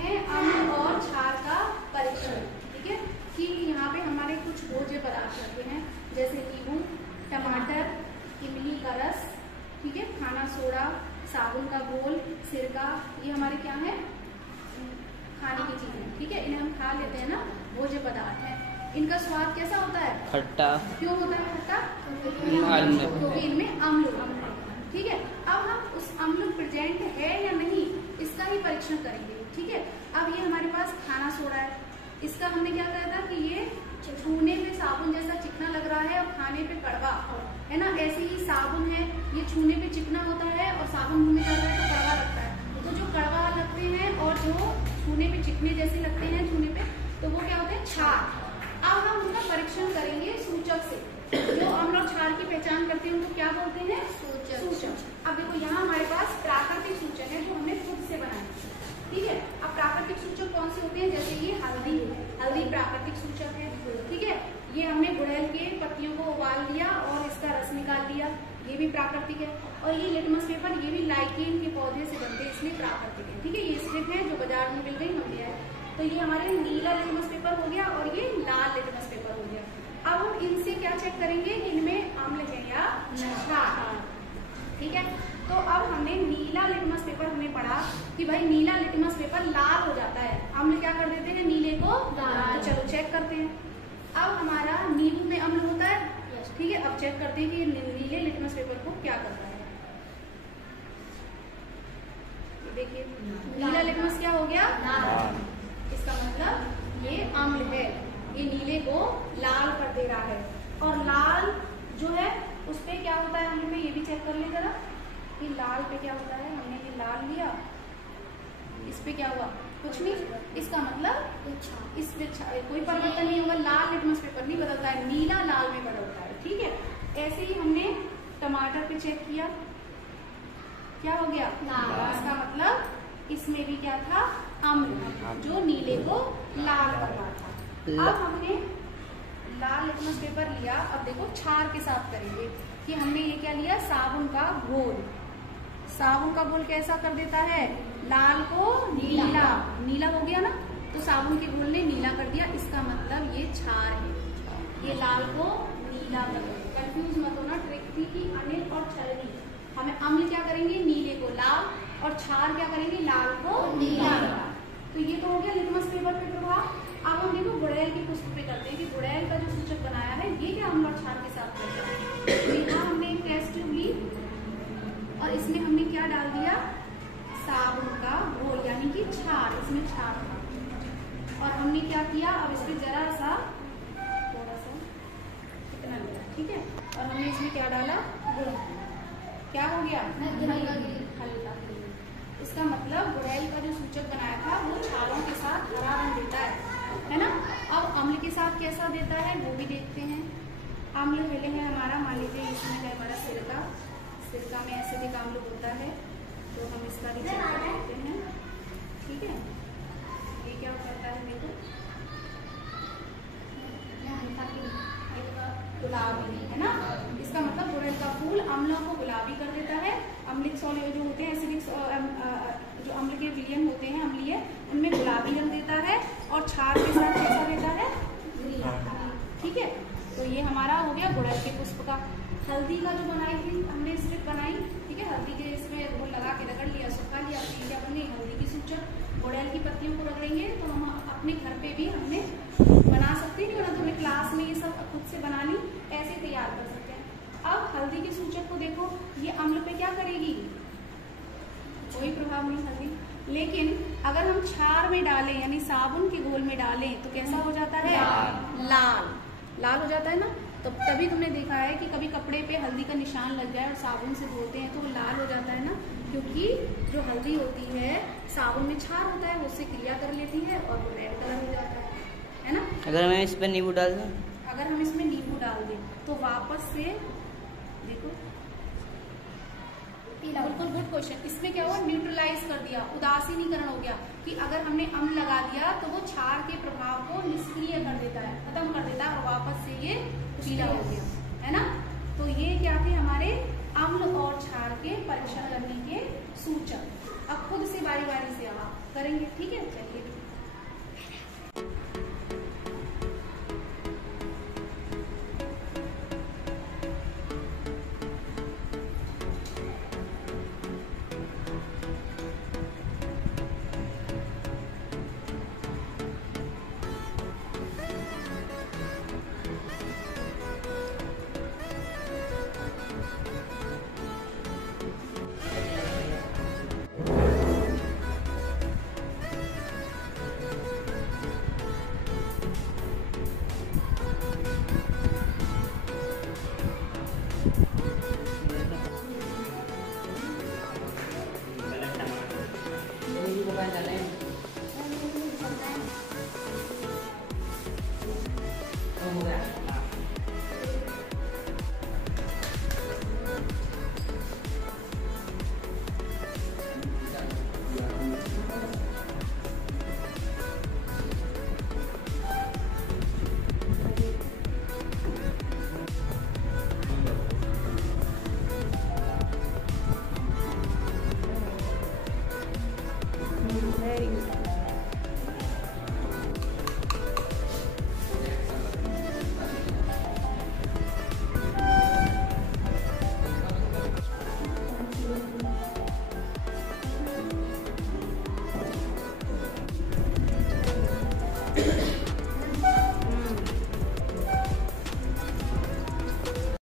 हैं अम्ल और क्षार का परीक्षण। ठीक है, कि यहाँ पे हमारे कुछ भोज्य पदार्थ रखे हैं, जैसे नींबू, टमाटर, इमली का रस, ठीक है, खाना सोडा, साबुन का घोल, सिरका, ये हमारे क्या है, खाने की चीजें। ठीक है, इन्हें हम खा लेते हैं ना, भोज्य पदार्थ है। इनका स्वाद कैसा होता है, खट्टा। क्यों होता है खट्टा, क्योंकि इनमें अम्ल होता है। ठीक है, अब हम उस अम्ल प्रेजेंट है या नहीं इसका ही परीक्षण करेंगे। ठीक है, अब ये हमारे पास खाना सोडा है, इसका हमने क्या कहा था कि ये छूने पे साबुन जैसा चिकना लग रहा है और खाने पे कड़वा है ना। ऐसे ही साबुन है, ये छूने पे चिकना होता है और साबुन मुंह में जाता है तो कड़वा लगता है। तो जो कड़वा लगते हैं और जो छूने पे चिकने जैसे लगते हैं छूने पे, तो वो क्या होते हैं, क्षार। अब हम उनका परीक्षण करेंगे सूचक से। जो अम्ल और क्षार की पहचान करते हैं उनको क्या बोलते हैं, सूचक। अब देखो यहाँ हमारे पास प्राकृतिक सूचक है जो हमने खुद से बनाए। ठीक है, अब प्राकृतिक सूचक कौन से होते हैं, जैसे ये हल्दी, हल्दी प्राकृतिक सूचक है। ठीक है, ये हमने गुड़हल के पत्तियों को उबाल लिया और इसका रस निकाल दिया, ये भी प्राकृतिक है। और ये लिटमस पेपर, ये भी लाइकेन के पौधे से बनते हैं, इसलिए प्राकृतिक है। ठीक है, ये स्ट्रिप है जो बाजार में मिल गई, हम लिया है। तो ये हमारे नीला लिटमस पेपर हो गया और ये लाल लिटमस पेपर हो गया। अब हम इनसे क्या चेक करेंगे, इनमें अम्ल है या क्षार। ठीक है, तो अब हमने नीला लिटमस पेपर हमें पढ़ा कि भाई नीला लिटमस पेपर लाल हो जाता है, अम्ल क्या कर देते हैं, नीले को लाल। तो चलो चेक करते हैं। अब हमारा नींबू में अम्ल होता है। ठीक है, अब चेक करते हैं कि नीले लिटमस पेपर को क्या करता है। देखिए नीला लिटमस क्या हो गया, इसका मतलब ये अम्ल है, ये नीले को लाल कर दे रहा है। और लाल जो है उस पे क्या होता है, हमने ये भी चेक कर ले जरा कि लाल पे क्या होता है। हमने ये लाल लिया, इस पे क्या हुआ, कुछ नहीं, इसका मतलब इस पे कोई परिवर्तन नहीं होगा। लाल लिटमस पेपर नहीं बदलता है, नीला लाल में बदलता है। ठीक है, ऐसे ही हमने टमाटर पे चेक किया, क्या हो गया, इसका मतलब इसमें भी क्या था, अम्ल, जो नीले को लाल कर रहा था। अब हमने लाल लिटमस पेपर लिया, अब देखो क्षार के साथ करेंगे कि हमने ये क्या लिया, साबुन का घोल। साबुन का घोल कैसा कर देता है, लाल को नीला, नीला हो गया ना, तो साबुन के घोल ने नीला कर दिया, इसका मतलब ये क्षार है, ये लाल को नीला कर देगा। कंफ्यूज मत होना, ट्रिक थी कि अनिल और छलनी, हमें अम्ल क्या करेंगे, नीले को लाल, और क्षार क्या करेंगे, लाल को नीला। तो ये तो हो गया लिटमस पेपर पे प्रभाव। अब हम देखो गुड़हल की पुष्प पे करते हैं कि गुड़हल का जो सूचक बनाया है ये क्या अम्ल और क्षार के साथ करता है। तो यहाँ हमने एक टेस्ट ट्यूब ली और इसमें हमने क्या डाल दिया, साबुन का घोल, यानी कि क्षार, इसमें क्षार था। और हमने क्या किया, अब इसमें जरा सा थोड़ा सा इतना लिया, ठीक है, और हमने इसमें क्या डाला, गुड़। क्या हो गया, हल्का। इसका मतलब गुड़हल का जो सूचक बनाया था वो क्षारों के साथ हरा रंग देता है ना। अब अम्ल के साथ कैसा देता है वो भी देखते हैं। अम्ल पहले है हमारा, मान लीजिए इसमें है हमारा सिरका, सिरका में एसिडिक अम्ल होता है, तो हम इसका भी चेक कर लेते हैं। ठीक है, ये क्या करता है, देखो गुलाबी है ना, इसका मतलब गुड़हल का फूल अम्लों को गुलाबी कर देता है। अम्लिक सॉल्यूट जो होते हैं, एसिडिक जो अम्ल के विलयन होते हैं अम्लीय, उनमें गुलाबी रंग देता है, और क्षार के साथ कैसा देता है, ठीक है। तो ये हमारा हो गया गुड़हल के पुष्प का। हल्दी का जो बनाई थी हमने स्ट्रिप बनाई, ठीक है, हल्दी के इसमें घोल लगा के रगड़ लिया, सुखा लिया, फिर क्या बनी, हल्दी की सूचक। गुड़हल की पत्तियों को रगड़ेंगे तो हम अपने घर पे भी हमने बना सकते हैं, तो हमें क्लास में ये सब खुद से बना ली, ऐसे तैयार कर सकते हैं। अब हल्दी के सूचक को देखो, ये अम्ल पे क्या करेगी, कोई प्रभाव नहीं हल्दी। लेकिन अगर हम क्षार में डालें, यानी साबुन के घोल में डालें, तो कैसा हो जाता है, लाल, लाल हो जाता है ना। तो तभी तुमने देखा है कि कभी कपड़े पे हल्दी का निशान लग जाए और साबुन से धोते हैं तो वो लाल हो जाता है ना, क्योंकि जो हल्दी होती है साबुन में क्षार होता है, उससे क्रिया कर लेती है और वो रेड कलर हो जाता है ना। अगर मैं इस पर नींबू डाल दूं, अगर हम इसमें नींबू डाल दें तो वापस से देखो, बिल्कुल गुड क्वेश्चन। इसमें क्या हुआ, न्यूट्रलाइज कर दिया, उदासीनीकरण हो गया, कि अगर हमने अम्ल लगा दिया तो वो क्षार के प्रभाव को निष्क्रिय कर देता है, खत्म कर देता है, और वापस से ये पीला हो गया, है ना। तो ये क्या थे हमारे अम्ल और क्षार के परीक्षण करने के सूचक। अब खुद से बारी बारी से आप करेंगे, ठीक है। चलिए।